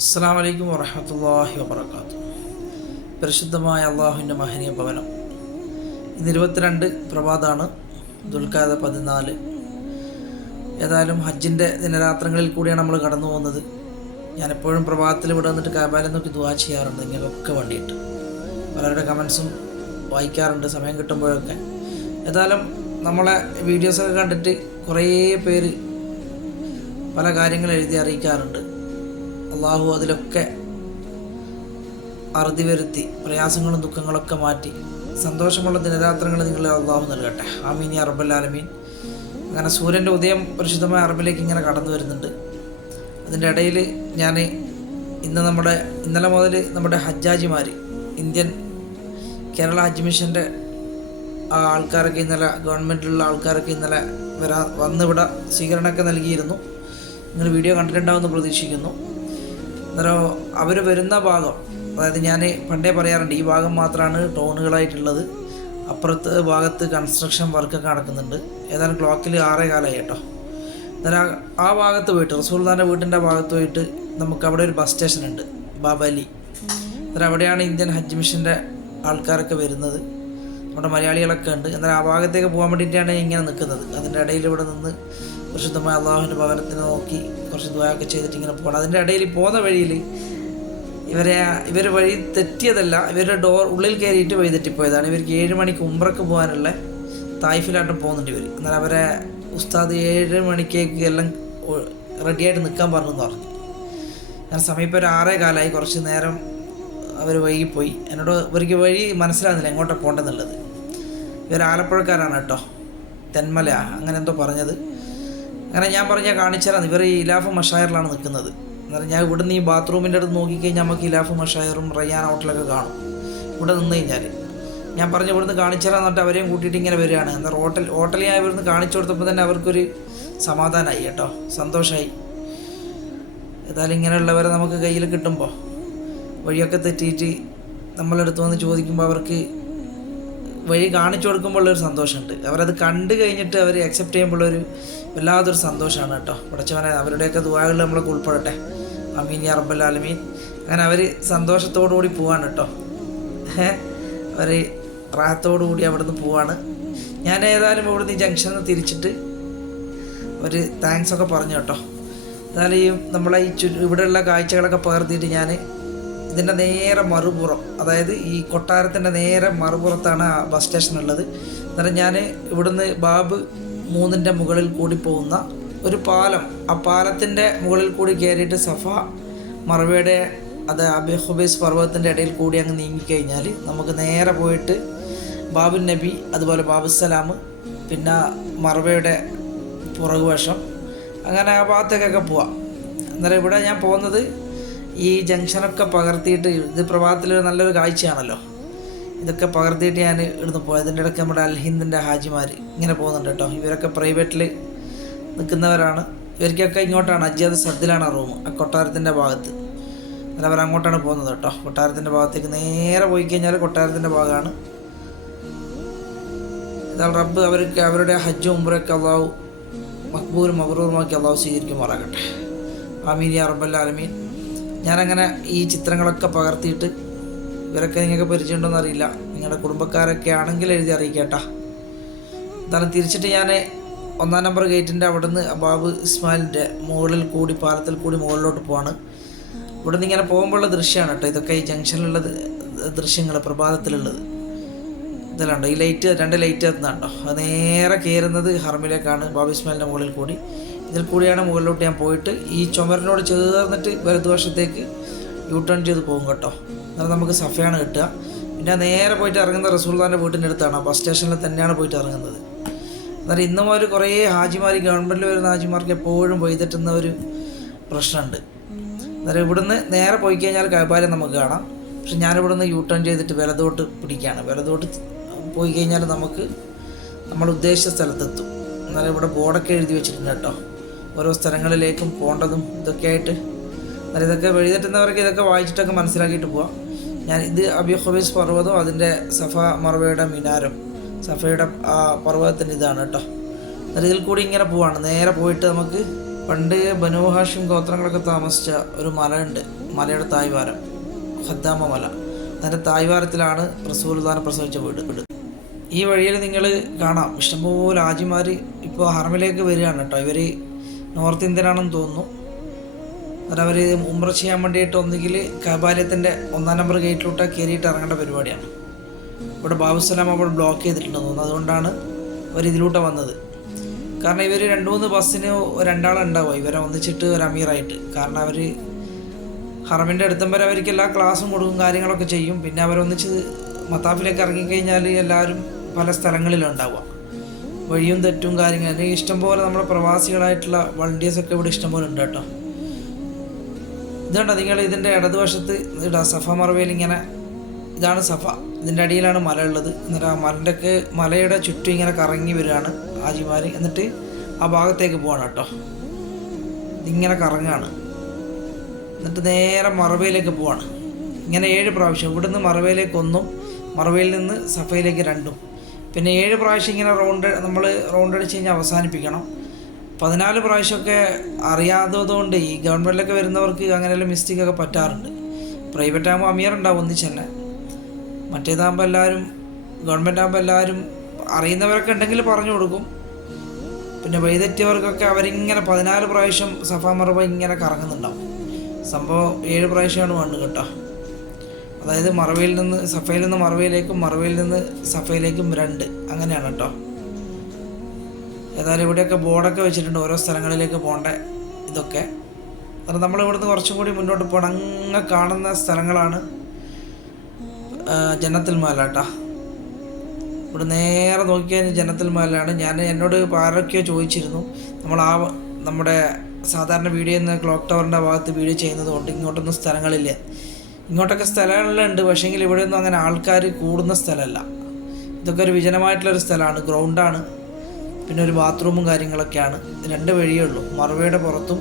അസ്സാം വലൈക്കും വറഹമത്തല്ലാഹി വാബർക്കാത്തു പരിശുദ്ധമായ അള്ളാഹുവിന്റെ മഹനീയ ഭവനം. ഇന്ന് ഇരുപത്തിരണ്ട് പ്രഭാതാണ് ദുൽഖാദ പതിനാല്. ഏതായാലും ഹജ്ജിന്റെ ദിനരാത്രങ്ങളിൽ കൂടിയാണ് നമ്മൾ കടന്നു പോകുന്നത്. ഞാൻ എപ്പോഴും പ്രഭാതത്തിൽ ഇവിടെ വന്നിട്ട് കാബാലെ നോക്കി ദുവാ ചെയ്യാറുണ്ട് ഇങ്ങനെയൊക്കെ വേണ്ടിയിട്ട്. പലരുടെ കമൻസും വായിക്കാറുണ്ട് സമയം കിട്ടുമ്പോഴൊക്കെ. ഏതായാലും നമ്മളെ വീഡിയോസൊക്കെ കണ്ടിട്ട് കുറേ പേര് പല കാര്യങ്ങൾ എഴുതി അറിയിക്കാറുണ്ട്. അള്ളാഹു അതിലൊക്കെ അറുതി വരുത്തി പ്രയാസങ്ങളും ദുഃഖങ്ങളൊക്കെ മാറ്റി സന്തോഷമുള്ള ദിനരാത്രങ്ങൾ നിങ്ങളെ അള്ളാഹു നൽകട്ടെ. ആമീൻ ഈ അറബല്ലാലമീൻ അങ്ങനെ സൂര്യന്റെ ഉദയം പരിശുദ്ധമായ അറബിലേക്ക് ഇങ്ങനെ കടന്നു വരുന്നുണ്ട്. അതിന്റെ ഇടയിൽ ഞാൻ ഇന്ന് നമ്മുടെ ഇന്നലെ മുതൽ നമ്മുടെ ഹജ്ജാജിമാർ ഇന്ത്യൻ കേരള ഹജ്ജ് മിഷന്റെ ആൾക്കാരൊക്കെ ഇന്നലെ ഗവൺമെന്റിലുള്ള ആൾക്കാരൊക്കെ ഇന്നലെ വരാ വന്നിവിടെ സ്വീകരണമൊക്കെ നൽകിയിരുന്നു. നിങ്ങൾ വീഡിയോ കണ്ടിട്ടുണ്ടാവുമെന്ന് പ്രതീക്ഷിക്കുന്നു. അന്നേരം അവർ വരുന്ന ഭാഗം അതായത് ഞാൻ പണ്ടേ പറയാറുണ്ട് ഈ ഭാഗം മാത്രമാണ് ടോണുകളായിട്ടുള്ളത്. അപ്പുറത്ത് ഭാഗത്ത് കൺസ്ട്രക്ഷൻ വർക്കൊക്കെ നടക്കുന്നുണ്ട്. ഏതായാലും ക്ലോക്കിൽ ആറേ കാലമായി കേട്ടോ. അന്നേരം ആ- ഭാഗത്ത് പോയിട്ട് റസൂൽദാന്റെ വീട്ടിന്റെ ഭാഗത്ത് പോയിട്ട് നമുക്ക് അവിടെ ഒരു ബസ് സ്റ്റേഷൻ ഉണ്ട് ബാബലി. അന്നേരം അവിടെയാണ് ഇന്ത്യൻ ഹജ്ജ് മിഷന്റെ ആൾക്കാരൊക്കെ വരുന്നത്. നമ്മുടെ മലയാളികളൊക്കെ ഉണ്ട്. എന്നാൽ ആ ഭാഗത്തേക്ക് പോകാൻ വേണ്ടിയിട്ടാണ് ഇങ്ങനെ നിൽക്കുന്നത്. അതിന്റെ ഇടയിൽ ഇവിടെ നിന്ന് പരിശുദ്ധമായ അള്ളാഹുവിന്റെ ഭവനത്തിനെ നോക്കി കുറച്ച് ദ്വയൊക്കെ ചെയ്തിട്ട് ഇങ്ങനെ പോകണം അതിന്റെ ഇടയിൽ പോകുന്ന വഴിയിൽ ഇവരെ ഇവർ വഴി തെറ്റിയതല്ല ഇവരുടെ ഡോർ ഉള്ളിൽ കയറിയിട്ട് വഴി തെറ്റിപ്പോയതാണ്. ഇവർക്ക് ഏഴ് മണിക്ക് ഉംറക്ക് പോകാനുള്ള തായ്ഫിലായിട്ടും പോകുന്നുണ്ട് ഇവർ എന്നാൽ അവരെ ഉസ്താദ് ഏഴ് മണിക്കേക്ക് എല്ലാം റെഡിയായിട്ട് നിൽക്കാൻ പറഞ്ഞു എന്ന് പറഞ്ഞു. ഞാൻ സമീപം ഒരു ആറേ കാലമായി കുറച്ച് നേരം അവർ വൈകിപ്പോയി. എന്നോട് ഇവർക്ക് വഴി മനസ്സിലാകുന്നില്ല എങ്ങോട്ടാണ് പോകേണ്ടതെന്നുള്ളത് ഇവർ ആലപ്പുഴക്കാരാണ് കേട്ടോ തെന്മല അങ്ങനെ എന്തോ പറഞ്ഞത്. അങ്ങനെ ഞാൻ പറഞ്ഞ കാണിച്ചാൽ ഇവർ ഈ ഇലാഫ് മഷായറിലാണ് നിൽക്കുന്നത്. എന്നാലും ഞാൻ ഇവിടുന്ന് ഈ ബാത്റൂമിന്റെ അടുത്ത് നോക്കിക്കഴിഞ്ഞാൽ നമുക്ക് ഇലാഫ് മഷായറും റയ്യാൻ ഹോട്ടലൊക്കെ കാണും. ഇവിടെ നിന്ന് കഴിഞ്ഞാൽ. ഞാൻ പറഞ്ഞു ഇവിടുന്ന് കാണിച്ചാൽ എന്നിട്ട് അവരെയും കൂട്ടിയിട്ട് ഇങ്ങനെ വരികയാണ്. എന്നാൽ ഹോട്ടൽ ഹോട്ടലിൽ ഞാൻ ഇവിടുന്ന് കാണിച്ചു കൊടുത്തപ്പോൾ തന്നെ അവർക്കൊരു സമാധാനമായി കേട്ടോ. സന്തോഷമായി. ഏതായാലും ഇങ്ങനെയുള്ളവരെ നമുക്ക് കയ്യിൽ കിട്ടുമ്പോൾ വഴിയൊക്കെ തെറ്റിയിട്ട് നമ്മളെടുത്ത് വന്ന് ചോദിക്കുമ്പോൾ അവർക്ക് വഴി കാണിച്ചു ഉള്ളൊരു സന്തോഷമുണ്ട്. അവരത് കണ്ടു കഴിഞ്ഞിട്ട് അവർ അക്സെപ്റ്റ് ചെയ്യുമ്പോഴൊരു വല്ലാതൊരു സന്തോഷമാണ് കേട്ടോ. പഠിച്ചവനെ അവരുടെയൊക്കെ ദുവാകളിൽ നമ്മളൊക്കെ ഉൾപ്പെടട്ടെ. അമീൻ യാ റബ്ബൽ അങ്ങനെ അവർ സന്തോഷത്തോടു കൂടി പോവാണ് കേട്ടോ. അവർ റാഹത്തോടുകൂടി അവിടുന്ന് പോവാണ്. ഞാൻ ഏതായാലും ഇവിടുന്ന് ഈ ജംഗ്ഷനിൽ നിന്ന് തിരിച്ചിട്ട് അവർ താങ്ക്സ് ഒക്കെ പറഞ്ഞു കേട്ടോ. എന്നാലും ഈ നമ്മളെ ഈ ചു ഇവിടെയുള്ള കാഴ്ചകളൊക്കെ പകർത്തിയിട്ട് ഞാൻ ഇതിന്റെ നേരെ മറുപുറം അതായത് ഈ കൊട്ടാരത്തിന്റെ നേരെ മറുപുറത്താണ് ആ ബസ് സ്റ്റേഷൻ ഉള്ളത്. അന്നേരം ഞാൻ ഇവിടുന്ന് ബാബ് മൂന്നിന്റെ മുകളിൽ കൂടി പോകുന്ന ഒരു പാലം ആ പാലത്തിന്റെ മുകളിൽ കൂടി കയറിയിട്ട് സഫ മറവയുടെ അത് അബേഹുബേസ് ഹുബൈസ് പർവതത്തിന്റെ ഇടയിൽ കൂടി അങ്ങ് നീങ്ങിക്കഴിഞ്ഞാൽ നമുക്ക് നേരെ പോയിട്ട് ബാബു നബി അതുപോലെ ബാബുസലാം പിന്നെ മറവയുടെ പുറകുവശം അങ്ങനെ ആ ഭാഗത്തേക്കൊക്കെ പോവാം. അന്നേരം ഇവിടെ ഞാൻ പോകുന്നത് ഈ ജംഗ്ഷനൊക്കെ പകർത്തിയിട്ട് ഇത് പ്രഭാതത്തിൽ നല്ലൊരു കാഴ്ചയാണല്ലോ. ഇതൊക്കെ പകർത്തിയിട്ട് ഞാൻ ഇവിടുന്ന് പോയത് ഇതിന്റെ ഇടയ്ക്ക് നമ്മുടെ അൽഹിന്ദിന്റെ ഹാജിമാർ ഇങ്ങനെ പോകുന്നുണ്ട് കേട്ടോ. ഇവരൊക്കെ പ്രൈവറ്റിൽ നിൽക്കുന്നവരാണ്. ഇവർക്കൊക്കെ ഇങ്ങോട്ടാണ്. അജ്ജാത് സദ്ദിലാണ് ആ റൂം ആ കൊട്ടാരത്തിന്റെ ഭാഗത്ത്. അല്ല അവർ അങ്ങോട്ടാണ് പോകുന്നത് കേട്ടോ. കൊട്ടാരത്തിന്റെ ഭാഗത്തേക്ക് നേരെ പോയി കഴിഞ്ഞാൽ കൊട്ടാരത്തിന്റെ ഭാഗമാണ് എന്നാൽ റബ്ബ്. അവർക്ക് അവരുടെ ഹജ്ജും ഉംറയൊക്കെ അള്ളാഹു മക്ബൂലും മബറൂറുമാക്കി അള്ളാഹു സ്വീകരിക്കുമാറാകട്ടെ. ആമീൻ യാ റബ്ബൽ ആലമീൻ. ഞാനങ്ങനെ ഈ ചിത്രങ്ങളൊക്കെ പകർത്തിയിട്ട് ഇവരൊക്കെ നിങ്ങൾക്ക് പരിചയമുണ്ടോയെന്ന് അറിയില്ല. നിങ്ങളുടെ കുടുംബക്കാരൊക്കെ ആണെങ്കിൽ എഴുതി അറിയിക്കട്ടാ. എന്തായാലും തിരിച്ചിട്ട് ഞാൻ ഒന്നാം നമ്പർ ഗേറ്റിന്റെ അവിടുന്ന് ബാബു ഇസ്മായിലിന്റെ മുകളിൽ കൂടി പാലത്തിൽ കൂടി മുകളിലോട്ട് പോവാണ്. ഇവിടുന്ന് ഇങ്ങനെ പോകുമ്പോഴുള്ള ദൃശ്യമാണ് കേട്ടോ. ഇതൊക്കെ ഈ ജംഗ്ഷനിലുള്ള ദൃശ്യങ്ങൾ പ്രഭാതത്തിലുള്ളത്. ഇതിലുണ്ടോ ഈ ലൈറ്റ് രണ്ട് ലൈറ്റ് എത്തുന്നുണ്ടോ അത് നേരെ കയറുന്നത് ഹർമിലേക്കാണ് ബാബു ഇസ്മായിലിന്റെ മുകളിൽ കൂടി. ഇതിൽ കൂടിയാണ് മുകളിലോട്ട് ഞാൻ പോയിട്ട് ഈ ചുമരിനോട് ചേർന്നിട്ട് വലതുവശത്തേക്ക് യൂ ടേൺ ചെയ്ത് പോകും കേട്ടോ. എന്നാൽ നമുക്ക് സഫയാണ് കിട്ടുക. പിന്നെ നേരെ പോയിട്ട് ഇറങ്ങുന്ന റസൂൽദാന്റെ വീട്ടിന്റെ അടുത്താണ്. ബസ് സ്റ്റേഷനിൽ തന്നെയാണ് പോയിട്ട് ഇറങ്ങുന്നത്. എന്നാൽ ഇന്നും അവർ കുറേ ഹാജിമാർ ഗവൺമെന്റിൽ വരുന്ന ഹാജിമാർക്ക് എപ്പോഴും വൈകിട്ടുന്ന ഒരു പ്രശ്നമുണ്ട്. അന്നേരം ഇവിടുന്ന് നേരെ പോയി കഴിഞ്ഞാൽ കൈപാലം നമുക്ക് കാണാം. പക്ഷെ ഞാനിവിടുന്ന് യൂ ടേൺ ചെയ്തിട്ട് വലതോട്ട് പിടിക്കുകയാണ്. വലതോട്ട് പോയി കഴിഞ്ഞാൽ നമുക്ക് നമ്മൾ ഉദ്ദേശിച്ച സ്ഥലത്തെത്തും. എന്നാലും ഇവിടെ ബോർഡൊക്കെ എഴുതി വെച്ചിട്ടുണ്ട് കേട്ടോ. ഓരോ സ്ഥലങ്ങളിലേക്കും പോകേണ്ടതും ഇതൊക്കെ ആയിട്ട് എന്നാൽ ഇതൊക്കെ എഴുതിട്ടുന്നവർക്ക് ഇതൊക്കെ വായിച്ചിട്ടൊക്കെ മനസ്സിലാക്കിയിട്ട് പോവാം. ഞാൻ ഇത് അബി ഹുബൈസ് പർവതവും അതിന്റെ സഫ മറവയുടെ മിനാരം. സഫയുടെ ആ പർവതത്തിന്റെ ഇതാണ് കേട്ടോ. എന്നാൽ ഇതിൽ കൂടി ഇങ്ങനെ പോവാണ്. നേരെ പോയിട്ട് നമുക്ക് പണ്ട് ബനു ഹാഷിം ഗോത്രങ്ങളൊക്കെ താമസിച്ച ഒരു മലയുണ്ട്. മലയുടെ തായ്വാരം. ഹദ്ദാമ മല. അതിന്റെ തായ്വാരത്തിലാണ് റസൂൽദാനെ പ്രസവിച്ച വീട് വീട് ഈ വഴിയിൽ നിങ്ങൾ കാണാം. ഇഷ്ടംപോലെ ആജിമാർ ഇപ്പോൾ ഹറമിലേക്ക് വരികയാണ് കേട്ടോ. ഇവർ നോർത്ത് ഇന്ത്യൻ ആണെന്ന് തോന്നുന്നു. അവർ ഉമ്ര ചെയ്യാൻ വേണ്ടിയിട്ട് ഒന്നുകിൽ കബാലയത്തിന്റെ ഒന്നാം നമ്പർ ഗേറ്റിലോട്ട് കയറിയിട്ട് ഇറങ്ങേണ്ട പരിപാടിയാണ്. ഇവിടെ ബാബുസലാം അവിടെ ബ്ലോക്ക് ചെയ്തിട്ടുണ്ടെന്ന് തോന്നുന്നു. അതുകൊണ്ടാണ് അവർ ഇതിലൂടെ വന്നത്. കാരണം ഇവർ രണ്ട് മൂന്ന് ബസ്സിന് രണ്ടാളുണ്ടാവും ഇവരെ ഒന്നിച്ചിട്ട് ഒരു അമീറായിട്ട്. കാരണം അവർ ഹറമിന്റെ അടുത്തം വരെ അവർക്ക് എല്ലാ ക്ലാസ്സും കൊടുക്കും കാര്യങ്ങളൊക്കെ ചെയ്യും. പിന്നെ അവരൊന്നിച്ച് മത്താഫിലേക്ക് ഇറങ്ങിക്കഴിഞ്ഞാൽ എല്ലാവരും പല സ്ഥലങ്ങളിലും ഉണ്ടാവുക. വഴിയും തെറ്റും കാര്യങ്ങൾ അല്ലെങ്കിൽ ഇഷ്ടംപോലെ നമ്മുടെ പ്രവാസികളായിട്ടുള്ള വളണ്ടിയേഴ്സൊക്കെ ഇവിടെ ഇഷ്ടംപോലെ ഉണ്ട് കേട്ടോ ഇതുകൊണ്ട് നിങ്ങൾ ഇതിന്റെ ഇടതുവശത്ത് ഇടാ സഫ മറവയിൽ ഇങ്ങനെ ഇതാണ് സഫ. ഇതിന്റെ അടിയിലാണ് മല ഉള്ളത്. എന്നിട്ട് ആ മലന്റെ ഒക്കെ മലയുടെ ചുറ്റും ഇങ്ങനെ കറങ്ങി വരികയാണ് ആജിമാർ എന്നിട്ട് ആ ഭാഗത്തേക്ക് പോവാണ് കേട്ടോ ഇങ്ങനെ കറങ്ങാണ്. എന്നിട്ട് നേരെ മറവയിലേക്ക് പോവാണ്. ഇങ്ങനെ ഏഴ് പ്രാവശ്യം. ഇവിടുന്ന് മറവയിലേക്ക് ഒന്നും മറവയിൽ നിന്ന് സഫയിലേക്ക് രണ്ടും. പിന്നെ ഏഴ് പ്രാവശ്യം ഇങ്ങനെ റൗണ്ട് നമ്മൾ റൗണ്ട് അടിച്ച് കഴിഞ്ഞാൽ അവസാനിപ്പിക്കണം. പതിനാല് പ്രാവശ്യമൊക്കെ അറിയാത്തതുകൊണ്ട് ഈ ഗവൺമെന്റിലൊക്കെ വരുന്നവർക്ക് അങ്ങനെയുള്ള മിസ്റ്റേക്കൊക്കെ പറ്റാറുണ്ട്. പ്രൈവറ്റ് ആകുമ്പോൾ അമീർ ഉണ്ടാവും ഒന്നിച്ച് തന്നെ. മറ്റേതാകുമ്പോൾ എല്ലാവരും ഗവൺമെന്റ് ആകുമ്പോൾ എല്ലാവരും അറിയുന്നവരൊക്കെ ഉണ്ടെങ്കിൽ പറഞ്ഞു കൊടുക്കും. പിന്നെ വഴിതെറ്റിയവർക്കൊക്കെ അവരിങ്ങനെ പതിനാല് പ്രാവശ്യം സഫാ ഇങ്ങനെ കറങ്ങുന്നുണ്ടാവും. സംഭവം ഏഴ് പ്രാവശ്യമാണ് വേണ്ടത് കേട്ടോ. അതായത് മറവയിൽ നിന്ന് സഫയിൽ നിന്ന് മറവയിലേക്കും മറവയിൽ നിന്ന് സഫയിലേക്കും രണ്ട്. അങ്ങനെയാണ് കേട്ടോ ഏതായാലും ഇവിടെയൊക്കെ ബോർഡൊക്കെ വെച്ചിട്ടുണ്ട് ഓരോ സ്ഥലങ്ങളിലേക്ക് പോകേണ്ട ഇതൊക്കെ. കാരണം നമ്മൾ ഇവിടുന്ന് കുറച്ചും കൂടി മുന്നോട്ട് പോകണം. കാണുന്ന സ്ഥലങ്ങളാണ് ജനത്തിൽ മാല ഇവിടെ നേരെ നോക്കിയാൽ ജനത്തിൽ മാലയാണ് ഞാൻ എന്നോട് ആരൊക്കെയോ ചോദിച്ചിരുന്നു. നമ്മൾ ആ നമ്മുടെ സാധാരണ വീഡിയോ ക്ലോക്ക് ടവറിന്റെ ഭാഗത്ത് വീഡിയോ ചെയ്യുന്നത് കൊണ്ട് ഇങ്ങോട്ടൊന്നും സ്ഥലങ്ങളില്ല. ഇങ്ങോട്ടൊക്കെ സ്ഥലങ്ങളല്ലണ്ട് പക്ഷേ ഇവിടെ ഒന്നും അങ്ങനെ ആൾക്കാർ കൂടുന്ന സ്ഥലമല്ല. ഇതൊക്കെ ഒരു വിജനമായിട്ടുള്ളൊരു സ്ഥലമാണ് ഗ്രൗണ്ടാണ് പിന്നെ ഒരു ബാത്റൂമും കാര്യങ്ങളൊക്കെയാണ്. രണ്ട് വഴിയേ ഉള്ളൂ. മറവയുടെ പുറത്തും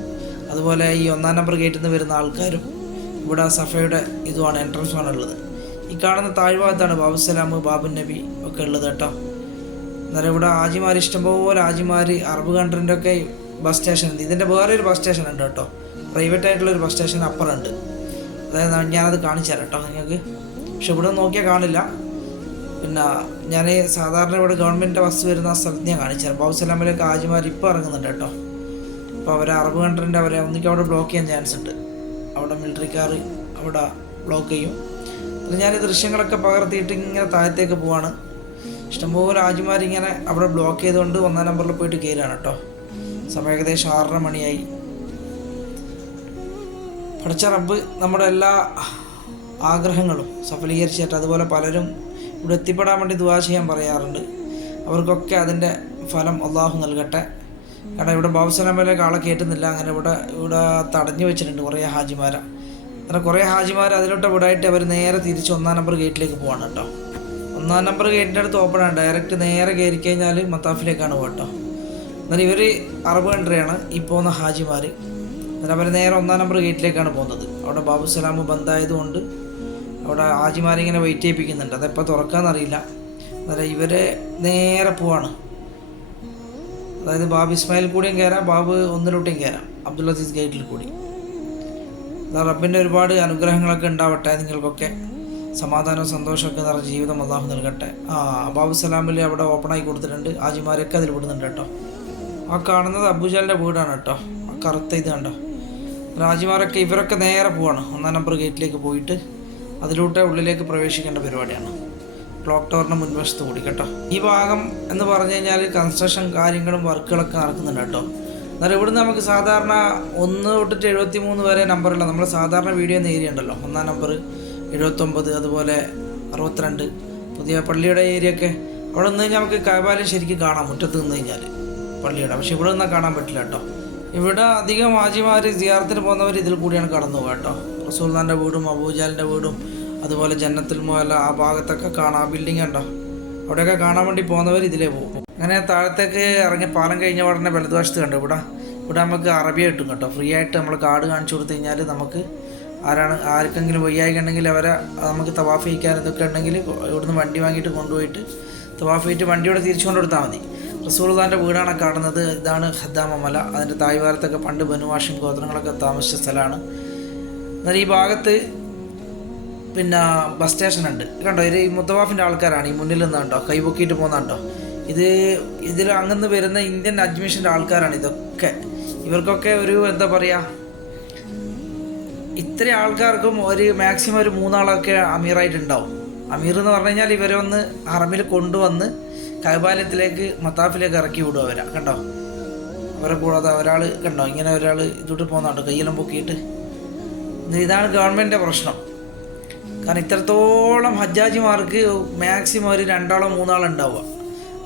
അതുപോലെ ഈ ഒന്നാം നമ്പർ ഗേറ്റിൽ നിന്ന് വരുന്ന ആൾക്കാരും ഇവിടെ സഫയുടെ ഇതുമാണ് എൻട്രൻസുമാണ് ഉള്ളത്. ഈ കാണുന്ന താഴ്ഭാഗത്താണ് ബാബുസലാം ബാബു നബി ഒക്കെ ഉള്ളത് കേട്ടോ. അന്നേരം ഇവിടെ ആജിമാർ ഇഷ്ടംപോലെ ആജിമാർ അറബ് കൺട്രീന്റെ ഒക്കെ ബസ് സ്റ്റേഷൻ ഉണ്ട്. ഇതിന്റെ വേറെ ഒരു ബസ് സ്റ്റേഷൻ ഉണ്ട് കേട്ടോ. പ്രൈവറ്റ് ആയിട്ടുള്ള ഒരു ബസ് സ്റ്റേഷൻ അപ്പുറമുണ്ട് അതായത് ഞാനത് കാണിച്ചു തരാം കേട്ടോ നിങ്ങൾക്ക്. പക്ഷെ ഇവിടെ നോക്കിയാൽ കാണില്ല. പിന്നെ ഞാൻ സാധാരണ ഇവിടെ ഗവൺമെന്റ് ബസ് വരുന്ന ആ സ്ഥലത്ത് ഞാൻ കാണിച്ചു തരാം. ബാബുസലാമിലേക്ക് ആജിമാർ ഇപ്പോൾ ഇറങ്ങുന്നുണ്ട് കേട്ടോ. അപ്പോൾ അവർ അറബ് കൺട്രീന്റെ അവരെ ഒന്നിക്കും അവിടെ ബ്ലോക്ക് ചെയ്യാൻ ചാൻസ് ഉണ്ട്. അവിടെ മിലിറ്ററിക്കാർ അവിടെ ബ്ലോക്ക് ചെയ്യും. അപ്പോൾ ഞാൻ ദൃശ്യങ്ങളൊക്കെ പകർത്തിയിട്ട് ഇങ്ങനെ താഴത്തേക്ക് പോവാണ്. ഇഷ്ടംപോലെ ആജിമാർ ഇങ്ങനെ അവിടെ ബ്ലോക്ക് ചെയ്തുകൊണ്ട് ഒന്നാം നമ്പറിൽ പോയിട്ട് കയറുകയാണ് കേട്ടോ. സമയം ഏകദേശം ആറര മണിയായി. പഠിച്ച റബ്ബ് നമ്മുടെ എല്ലാ ആഗ്രഹങ്ങളും സഫലീകരിച്ചിട്ട് അതുപോലെ പലരും ഇവിടെ എത്തിപ്പെടാൻ വേണ്ടി ദുവാ ചെയ്യാൻ പറയാറുണ്ട്. അവർക്കൊക്കെ അതിന്റെ ഫലം അള്ളാഹു നൽകട്ടെ. കാരണം ഇവിടെ ബാബുസലാമയിലേക്ക് ആളെ കയറ്റുന്നില്ല അങ്ങനെ ഇവിടെ ഇവിടെ തടഞ്ഞു വെച്ചിട്ടുണ്ട് കുറേ ഹാജിമാരെ. അങ്ങനെ കുറേ ഹാജിമാർ അതിലോട്ട് വിടായിട്ട് അവർ നേരെ തിരിച്ച് ഒന്നാം നമ്പർ ഗേറ്റിലേക്ക് പോവാണ് കേട്ടോ. ഒന്നാം നമ്പർ ഗേറ്റിന്റെ അടുത്ത് ഓപ്പൺ ആണ്. ഡയറക്റ്റ് നേരെ കയറി കഴിഞ്ഞാൽ മത്താഫിലേക്കാണ് പോകട്ടോ എന്നാൽ ഇവർ അറബ് കൺട്രിയാണ് ഈ പോകുന്ന ഹാജിമാർ എന്നാൽ അവർ നേരെ ഒന്നാം നമ്പർ ഗേറ്റിലേക്കാണ് പോകുന്നത്. അവിടെ ബാബു സലാം ബന്ധായതുകൊണ്ട് അവിടെ ഹാജിമാരിങ്ങനെ വെയിറ്റ് ചെയ്യിപ്പിക്കുന്നുണ്ട്. അതെപ്പോൾ തുറക്കാമെന്നറിയില്ല അന്നേരം ഇവർ നേരെ പോവാണ്. അതായത് ബാബു ഇസ്മായിൽ കൂടിയും കയറാം ബാബു ഒന്നിലോട്ടും കയറാം അബ്ദുൽ അസീസ് ഗേറ്റിൽ കൂടി. റബ്ബിന്റെ ഒരുപാട് അനുഗ്രഹങ്ങളൊക്കെ ഉണ്ടാവട്ടെ നിങ്ങൾക്കൊക്കെ. സമാധാനവും സന്തോഷമൊക്കെ നിറഞ്ഞ ജീവിതം അള്ളാഹു നൽകട്ടെ. ആ ബാബു സലാമിൽ അവിടെ ഓപ്പണായി കൊടുത്തിട്ടുണ്ട്. ആജിമാരൊക്കെ അതിൽ വിടുന്നുണ്ട് കേട്ടോ. ആ കാണുന്നത് അബുജാലിന്റെ വീടാണ് കേട്ടോ. ആ കറുത്ത ഇത് കണ്ടോ രാജിമാരൊക്കെ ഇവരൊക്കെ നേരെ പോവാണ്. ഒന്നാം നമ്പർ ഗേറ്റിലേക്ക് പോയിട്ട് അതിലൂടെ ഉള്ളിലേക്ക് പ്രവേശിക്കേണ്ട പരിപാടിയാണ്. ക്ലോക്ക് ടവറിന്റെ മുൻവശത്ത് കൂടി കേട്ടോ. ഈ ഭാഗം എന്ന് പറഞ്ഞു കഴിഞ്ഞാൽ കൺസ്ട്രക്ഷൻ കാര്യങ്ങളും വർക്കുകളൊക്കെ നടക്കുന്നുണ്ട് കേട്ടോ. എന്നാലും ഇവിടുന്ന് നമുക്ക് സാധാരണ ഒന്ന് തൊട്ടിട്ട് എഴുപത്തി മൂന്ന് വരെ നമ്പറുള്ള നമ്മൾ സാധാരണ വീഡിയോ ഏരിയ ഉണ്ടല്ലോ. ഒന്നാം നമ്പർ എഴുപത്തൊമ്പത് അതുപോലെ അറുപത്തിരണ്ട് പുതിയ പള്ളിയുടെ ഏരിയ ഒക്കെ. അവിടെ നിന്ന് കഴിഞ്ഞാൽ നമുക്ക് കൈബാലം ശരിക്കും കാണാം മുറ്റത്ത് നിന്ന് കഴിഞ്ഞാൽ പള്ളിയുടെ. പക്ഷെ ഇവിടെ നിന്നാൽ കാണാൻ പറ്റില്ല കേട്ടോ. ഇവിടെ അധികം ഹാജിമാർ സിയാറത്തിന് പോകുന്നവർ ഇതിൽ കൂടിയാണ് കടന്നു പോകുക കേട്ടോ. റസൂൽദാന്റെ വീടും അബൂജാലിന്റെ വീടും അതുപോലെ ജന്നത്തുൽ മുഹല്ല ആ ഭാഗത്തൊക്കെ കാണാം. ആ ബിൽഡിംഗ് ഉണ്ടോ അവിടെയൊക്കെ കാണാൻ വേണ്ടി പോകുന്നവർ ഇതിലേ പോകും. അങ്ങനെ താഴത്തേക്ക് ഇറങ്ങി പാലം കഴിഞ്ഞ ഉടനെ വലതുവശത്ത് കണ്ടു ഇവിടെ? ഇവിടെ നമുക്ക് അറബിയ കിട്ടും കേട്ടോ. ഫ്രീ ആയിട്ട് നമ്മൾ കാർഡ് കാണിച്ചു കൊടുത്തു കഴിഞ്ഞാൽ നമുക്ക് ആരാണ് ആർക്കെങ്കിലും വയ്യായിക്കുണ്ടെങ്കിൽ അവരെ നമുക്ക് തവാഫ് ചെയ്യിക്കാൻ ഇതൊക്കെ ഉണ്ടെങ്കിൽ ഇവിടുന്ന് വണ്ടി വാങ്ങിയിട്ട് കൊണ്ടുപോയിട്ട് തവാഫ് ചെയ്തിട്ട് വണ്ടിയോടെ തിരിച്ചു കൊണ്ടു കൊടുത്താൽ മതി. റസൂൽദാന്റെ വീടാണ് കാണുന്നത്. ഇതാണ് ഹദ്ദാമ മല. അതിന്റെ തായ്വാരത്തൊക്കെ പണ്ട് ബനുവാഷിം ഗോത്രങ്ങളൊക്കെ താമസിച്ച സ്ഥലമാണ്. എന്നാൽ ഈ ഭാഗത്ത് പിന്നെ ബസ് സ്റ്റേഷൻ ഉണ്ട്. കണ്ടോ? ഇത് ഈ മുത്തവാഫിന്റെ ആൾക്കാരാണ്. ഈ മുന്നിൽ നിന്നുണ്ടോ കൈപൊക്കിയിട്ട് പോകുന്നുണ്ടോ ഇത് ഇതിൽ അങ്ങനെ വരുന്ന ഇന്ത്യൻ അഡ്മിഷന്റെ ആൾക്കാരാണ് ഇതൊക്കെ. ഇവർക്കൊക്കെ ഒരു എന്താ പറയുക ഇത്ര ആൾക്കാർക്കും ഒരു മാക്സിമം ഒരു മൂന്നാളൊക്കെ അമീറായിട്ടുണ്ടാവും. അമീർ എന്ന് പറഞ്ഞു കഴിഞ്ഞാൽ ഇവരെ ഒന്ന് ഹറമിൽ കൊണ്ടുവന്ന് കൈബാലയത്തിലേക്ക് മത്താഫിലേക്ക് ഇറക്കി വിടും അവരാ. കണ്ടോ? അവരെ കൂടാതെ ഒരാൾ കണ്ടോ? ഇങ്ങനെ ഒരാൾ ഇതോട്ട് പോകുന്നുണ്ടോ. കയ്യെല്ലാം പൊക്കിയിട്ട്. ഇതാണ് ഗവൺമെന്റിന്റെ പ്രശ്നം. കാരണം ഇത്രത്തോളം ഹജ്ജാജിമാർക്ക് മാക്സിമം ഒരു രണ്ടാളോ മൂന്നാളോ ഉണ്ടാവുക.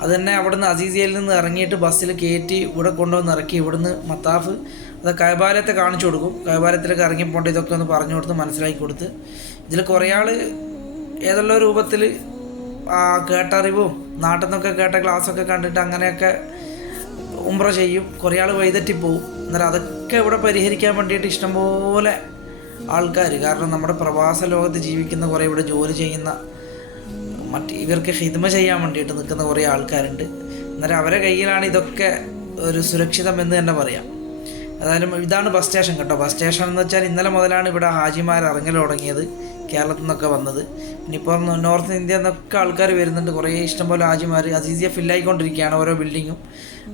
അത് തന്നെ അവിടുന്ന് അസീസിയയിൽ നിന്ന് ഇറങ്ങിയിട്ട് ബസ്സിൽ കയറ്റി ഇവിടെ കൊണ്ടുവന്ന് ഇറക്കി ഇവിടുന്ന് മത്താഫ് അത് കൈബാലയത്തെ കാണിച്ചു കൊടുക്കും. കൈബാലയത്തിലേക്ക് ഇറങ്ങിപ്പോണ്ട് ഇതൊക്കെ ഒന്ന് പറഞ്ഞു കൊടുത്ത് മനസ്സിലാക്കി കൊടുത്ത്. ഇതിൽ കുറേ ആൾ ഏതെല്ലാം രൂപത്തിൽ കേട്ടറിവും നാട്ടിൽ നിന്നൊക്കെ കേട്ട ക്ലാസ്സൊക്കെ കണ്ടിട്ട് അങ്ങനെയൊക്കെ ഉമ്ര ചെയ്യും. കുറേ ആൾ വഴിതെറ്റിപ്പോവും എന്നാൽ അതൊക്കെ ഇവിടെ പരിഹരിക്കാൻ വേണ്ടിയിട്ട് ഇഷ്ടംപോലെ ആൾക്കാർ കാരണം നമ്മുടെ പ്രവാസ ലോകത്ത് ജീവിക്കുന്ന കുറേ ഇവിടെ ജോലി ചെയ്യുന്ന മറ്റ് ഇവർക്ക് ഹിദ്മ ചെയ്യാൻ വേണ്ടിയിട്ട് നിൽക്കുന്ന കുറേ ആൾക്കാരുണ്ട്. എന്നാൽ അവരെ കയ്യിലാണ് ഇതൊക്കെ ഒരു സുരക്ഷിതം എന്ന് തന്നെ പറയാം. ഏതായാലും ഇതാണ് ബസ് സ്റ്റേഷൻ കേട്ടോ. ബസ് സ്റ്റേഷൻ എന്ന് വെച്ചാൽ ഇന്നലെ മുതലാണ് ഇവിടെ ഹാജിമാർ ഇറങ്ങൽ തുടങ്ങിയത്. കേരളത്തിൽ നിന്നൊക്കെ വന്നത്. ഇനിയിപ്പം നോർത്ത് ഇന്ത്യ എന്നൊക്കെ ആൾക്കാർ വരുന്നുണ്ട്. കുറേ ഇഷ്ടംപോലെ ആജിമാർ അസീസിയ ഫില്ലായിക്കൊണ്ടിരിക്കുകയാണ് ഓരോ ബിൽഡിങ്ങും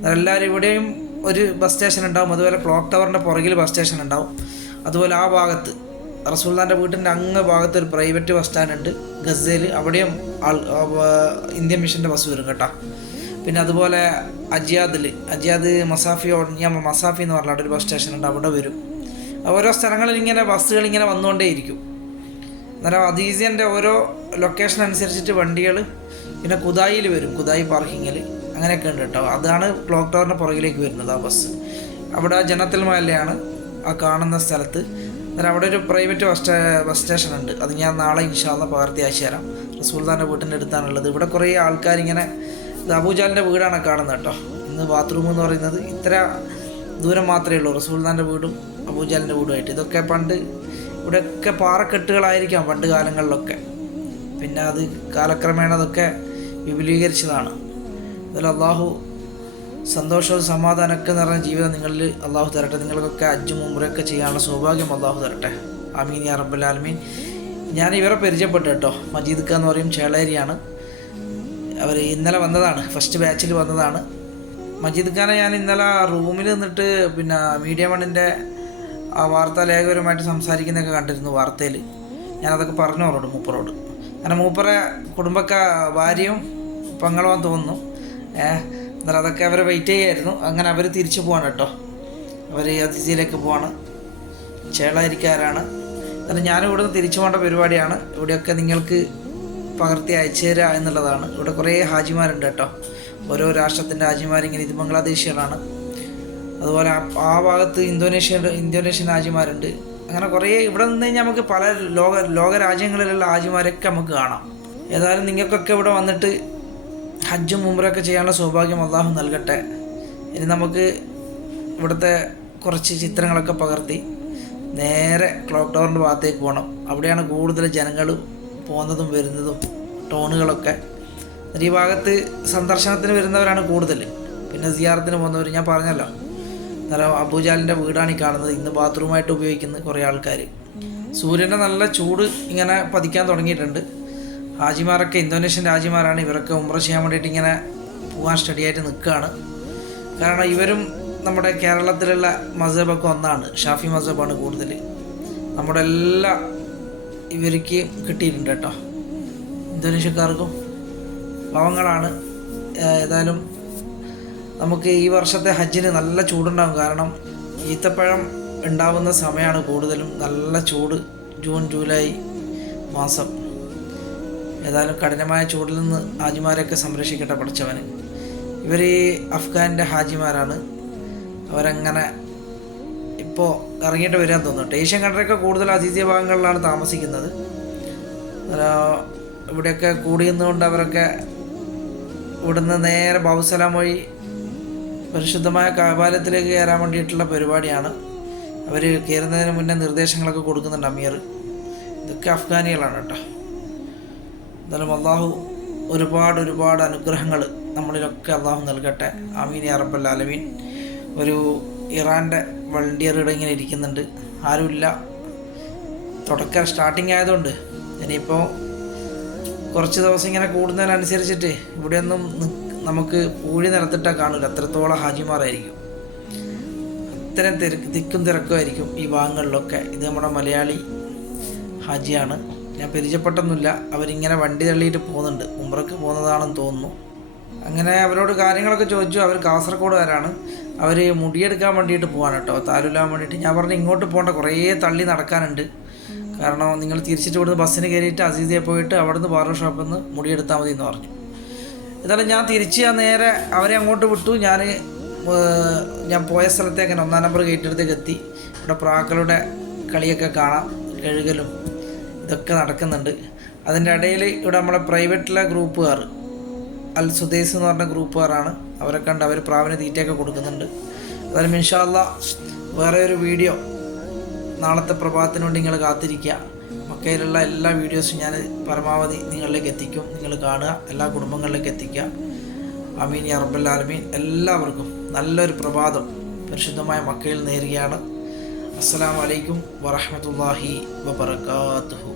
അതെല്ലാവരും ഇവിടെയും ഒരു ബസ് സ്റ്റേഷൻ ഉണ്ടാവും. അതുപോലെ ക്ലോക്ക് ടവറിന്റെ പുറകിൽ ബസ് സ്റ്റേഷൻ ഉണ്ടാവും. അതുപോലെ ആ ഭാഗത്ത് റസൂൽദാന്റെ വീട്ടിന്റെ അങ്ങ് ഭാഗത്ത് ഒരു പ്രൈവറ്റ് ബസ് സ്റ്റാൻഡ് ഉണ്ട്. ഗസയിൽ അവിടെയും ആൾ ഇന്ത്യൻ മിഷന്റെ ബസ് വരും കേട്ടോ. പിന്നെ അതുപോലെ അജിയാദിൽ അജിയാദ് മസാഫി ഞാൻ മസാഫി എന്ന് പറഞ്ഞ അവിടെ ഒരു ബസ് സ്റ്റേഷൻ ഉണ്ട്. അവിടെ വരും. ഓരോ സ്ഥലങ്ങളിൽ ഇങ്ങനെ ബസ്സുകൾ ഇങ്ങനെ വന്നുകൊണ്ടേയിരിക്കും. അന്നേരം അതീസിയന്റെ ഓരോ ലൊക്കേഷൻ അനുസരിച്ചിട്ട് വണ്ടികൾ പിന്നെ കുതായിൽ വരും കുതായി പാർക്കിങ്ങിൽ അങ്ങനെയൊക്കെ ഉണ്ട് കേട്ടോ. അതാണ് ക്ലോക്ക് ടവറിന്റെ പുറകിലേക്ക് വരുന്നത് ആ ബസ് അവിടെ ജനത്തിൽ മലയാണ് ആ കാണുന്ന സ്ഥലത്ത്. അന്നേരം അവിടെ ഒരു പ്രൈവറ്റ് ബസ് ബസ് സ്റ്റേഷൻ ഉണ്ട്. അത് ഞാൻ നാളെ ഇൻഷാല്ല പകർത്തി അയച്ചു തരാം. റസൂൽദാന്റെ വീട്ടിന്റെ അടുത്താണുള്ളത് ഇവിടെ കുറേ ആൾക്കാരിങ്ങനെ ഇത് അബൂജാലിന്റെ വീടാണ് കാണുന്നത് കേട്ടോ. ഇന്ന് ബാത്റൂം എന്ന് പറയുന്നത് ഇത്ര ദൂരം മാത്രമേ ഉള്ളൂ. റസൂൽദാന്റെ വീടും അബൂജാലിന്റെ വീടുമായിട്ട്. ഇതൊക്കെ പണ്ട് ഇവിടെയൊക്കെ പാറക്കെട്ടുകളായിരിക്കാം പണ്ട് കാലങ്ങളിലൊക്കെ. പിന്നെ അത് കാലക്രമേണ അതൊക്കെ വിപുലീകരിച്ചതാണ്. അതിൽ അള്ളാഹു സന്തോഷവും സമാധാനമൊക്കെ നിറഞ്ഞ ജീവിതം നിങ്ങളിൽ അള്ളാഹു തരട്ടെ. നിങ്ങൾക്കൊക്കെ അജ്ജും മുമ്പൊക്കെ ചെയ്യാനുള്ള സൗഭാഗ്യം അള്ളാഹു തരട്ടെ. അമീൻ യാ റബ്ബൽ ആലമീൻ. ഞാൻ ഇവരെ പരിചയപ്പെട്ടു കേട്ടോ. മജീദ് ഖാൻ എന്ന് പറയും ചേളേരിയാണ്. അവർ ഇന്നലെ വന്നതാണ്. ഫസ്റ്റ് ബാച്ചിൽ വന്നതാണ്. മജീദ് ഖാനെ ഞാൻ ഇന്നലെ റൂമിൽ നിന്നിട്ട് പിന്നെ മീഡിയ വണ്ണിന്റെ ആ വാർത്താ ലേഖകരുമായിട്ട് സംസാരിക്കുന്നൊക്കെ കണ്ടിരുന്നു വാർത്തയിൽ ഞാനതൊക്കെ പറഞ്ഞു അവരോട് മൂപ്പറോട്. കാരണം മൂപ്പറെ കുടുംബക്കാ ഭാര്യയും പങ്ങളുവാൻ തോന്നുന്നു. ഏഹ് എന്നാലും അതൊക്കെ അവരെ വെയിറ്റ് ചെയ്യായിരുന്നു. അങ്ങനെ അവർ തിരിച്ചു പോവാണ് കേട്ടോ. അവർ അതിഥിയിലേക്ക് പോവാണ്. ചേളായിരിക്കാരാണ്. എന്നാലും ഞാനും ഇവിടുന്ന് തിരിച്ചു പോകേണ്ട പരിപാടിയാണ്. ഇവിടെയൊക്കെ നിങ്ങൾക്ക് പകർത്തി അയച്ചു തരിക എന്നുള്ളതാണ്. ഇവിടെ കുറേ ഹാജിമാരുണ്ട് കേട്ടോ. ഓരോ രാഷ്ട്രത്തിന്റെ ഹാജിമാരിങ്ങനെ ഇത് ബംഗ്ലാദേശികളാണ്. അതുപോലെ ആ- ഭാഗത്ത് ഇന്തോനേഷ്യ ഇന്തോനേഷ്യൻ രാജ്യമാരുണ്ട് അങ്ങനെ കുറേ ഇവിടെ നിന്ന് കഴിഞ്ഞാൽ നമുക്ക് പല ലോക ലോക രാജ്യങ്ങളിലുള്ള ആജിമാരൊക്കെ നമുക്ക് കാണാം. ഏതായാലും നിങ്ങൾക്കൊക്കെ ഇവിടെ വന്നിട്ട് ഹജ്ജും മുമ്പറൊക്കെ ചെയ്യാനുള്ള സൗഭാഗ്യം അള്ളാഹു നൽകട്ടെ. ഇനി നമുക്ക് ഇവിടുത്തെ കുറച്ച് ചിത്രങ്ങളൊക്കെ പകർത്തി നേരെ ക്ലോക്ക് ടവറിന്റെ ഭാഗത്തേക്ക് പോകണം. അവിടെയാണ് കൂടുതൽ ജനങ്ങൾ പോകുന്നതും വരുന്നതും ടോണുകളൊക്കെ. ഈ ഭാഗത്ത് സന്ദർശനത്തിന് വരുന്നവരാണ് കൂടുതൽ. പിന്നെ സിയാറത്തിന് പോകുന്നവർ ഞാൻ പറഞ്ഞല്ലോ. അന്നേരം അബൂജാലിന്റെ വീടാണ് ഈ കാണുന്നത്. ഇന്ന് ബാത്റൂമായിട്ട് ഉപയോഗിക്കുന്ന കുറേ ആൾക്കാർ സൂര്യന്റെ നല്ല ചൂട് ഇങ്ങനെ പതിക്കാൻ തുടങ്ങിയിട്ടുണ്ട്. ഹാജിമാരൊക്കെ ഇന്തോനേഷ്യൻ രാജിമാരാണ്. ഇവരൊക്കെ ഉമ്ര ചെയ്യാൻ വേണ്ടിയിട്ട് ഇങ്ങനെ പോകാൻ സ്റ്റഡി ആയിട്ട് നിൽക്കുകയാണ്. കാരണം ഇവരും നമ്മുടെ കേരളത്തിലുള്ള മസബൊക്കെ ഒന്നാണ്. ഷാഫി മസബാണ് കൂടുതൽ. നമ്മുടെ എല്ലാ ഇവർക്ക് കിട്ടിയിട്ടുണ്ട് കേട്ടോ. ഇന്തോനേഷ്യക്കാർക്കും പാവങ്ങളാണ്. ഏഹ് ഏതായാലും നമുക്ക് ഈ വർഷത്തെ ഹജ്ജിന് നല്ല ചൂടുണ്ടാകും കാരണം ഈത്തപ്പഴം ഉണ്ടാവുന്ന സമയമാണ് കൂടുതലും. നല്ല ചൂട് ജൂൺ ജൂലൈ മാസം. ഏതായാലും കഠിനമായ ചൂടിൽ നിന്ന് ഹാജിമാരെയൊക്കെ സംരക്ഷിക്കട്ടെ പഠിച്ചവന് ഇവർ ഈ അഫ്ഗാനിന്റെ ഹാജിമാരാണ്. അവരങ്ങനെ ഇപ്പോൾ ഇറങ്ങിയിട്ട് വരാൻ തോന്നുന്നുണ്ട് ഏഷ്യൻ കൺട്രിയൊക്കെ കൂടുതൽ അതിഥി ഭാഗങ്ങളിലാണ് താമസിക്കുന്നത്. ഇവിടെയൊക്കെ കൂടിയെന്നുകൊണ്ട് അവരൊക്കെ ഇവിടുന്ന് നേരെ ബാബുസലാം വഴി പരിശുദ്ധമായ കാപാലത്തിലേക്ക് കയറാൻ വേണ്ടിയിട്ടുള്ള പരിപാടിയാണ്. അവർ കയറുന്നതിന് മുന്നേ നിർദ്ദേശങ്ങളൊക്കെ കൊടുക്കുന്നുണ്ട് അമീർ. ഇതൊക്കെ അഫ്ഗാനികളാണ് കേട്ടോ. എന്തായാലും അള്ളാഹു ഒരുപാട് ഒരുപാട് അനുഗ്രഹങ്ങൾ നമ്മളിലൊക്കെ അള്ളാഹു നൽകട്ടെ. അമീൻ അറബല്ല അലമീൻ ഒരു ഇറാന്റെ വളണ്ടിയർ ഇവിടെ ഇങ്ങനെ ഇരിക്കുന്നുണ്ട്. ആരുമില്ല. തുടക്കം സ്റ്റാർട്ടിങ് ആയതുകൊണ്ട് ഇനിയിപ്പോൾ കുറച്ച് ദിവസം ഇങ്ങനെ കൂടുന്നതിനനുസരിച്ചിട്ട് ഇവിടെയൊന്നും നമുക്ക് പൂഴി നിറത്തിട്ടാൽ കാണില്ല അത്രത്തോളം ഹാജിമാറായിരിക്കും അത്തരം തിരക്ക് തിക്കും തിരക്കുമായിരിക്കും ഈ ഭാഗങ്ങളിലൊക്കെ. ഇത് നമ്മുടെ മലയാളി ഹാജിയാണ്. ഞാൻ പരിചയപ്പെട്ടൊന്നുമില്ല. അവരിങ്ങനെ വണ്ടി തള്ളിയിട്ട് പോകുന്നുണ്ട്. ഉമ്രക്ക് പോകുന്നതാണെന്ന് തോന്നുന്നു. അങ്ങനെ അവരോട് കാര്യങ്ങളൊക്കെ ചോദിച്ചു. അവർ കാസർഗോഡുകാരാണ്. അവർ മുടിയെടുക്കാൻ വേണ്ടിയിട്ട് പോകാൻ കേട്ടോ. താലുലാൻ വേണ്ടിയിട്ട്. ഞാൻ പറഞ്ഞു ഇങ്ങോട്ട് പോകേണ്ട. കുറേ തള്ളി നടക്കാനുണ്ട്. കാരണം നിങ്ങൾ തിരിച്ചിട്ട് ഇവിടുന്ന് ബസ്സിന് കയറിയിട്ട് അസീസിയെ പോയിട്ട് അവിടുന്ന് ബാർബർ ഷോപ്പിൽ നിന്ന് മുടിയെടുത്താൽ മതി എന്ന് പറഞ്ഞു. എന്നാലും ഞാൻ തിരിച്ച് ഞാൻ നേരെ അവരെ അങ്ങോട്ട് വിട്ടു. ഞാൻ ഞാൻ പോയ സ്ഥലത്തേക്ക് ഒന്നാം നമ്പർ ഗേറ്റിനടുത്തേക്ക് എത്തി. ഇവിടെ പ്രാക്കളുടെ കളിയൊക്കെ കാണാം കഴുകലും ഇതൊക്കെ നടക്കുന്നുണ്ട്. അതിന്റെ ഇടയിൽ ഇവിടെ നമ്മളെ പ്രൈവറ്റിലെ ഗ്രൂപ്പുകാർ അൽ സുദേശ് എന്ന് പറഞ്ഞ ഗ്രൂപ്പുകാരാണ്. അവരെ കണ്ട് അവർ പ്രാവിന് തീറ്റയൊക്കെ കൊടുക്കുന്നുണ്ട്. അതായത് മിൻഷാല്ല വേറെ ഒരു വീഡിയോ നാളത്തെ പ്രഭാതത്തിന് നിങ്ങൾ കാത്തിരിക്കുക. മക്കയിലുള്ള എല്ലാ വീഡിയോസും ഞാൻ പരമാവധി നിങ്ങളിലേക്ക് എത്തിക്കും. നിങ്ങൾ കാണുക എല്ലാ കുടുംബങ്ങളിലേക്ക് എത്തിക്കുക. അമീൻ അറബല്ലാലമീൻ ആലമീൻ. എല്ലാവർക്കും നല്ലൊരു പ്രഭാതം പരിശുദ്ധമായ മക്കയിൽ നേരുകയാണ്. അസ്സലാമു അലൈക്കും വറഹ്മത്തുള്ളാഹി വബറകാതുഹു.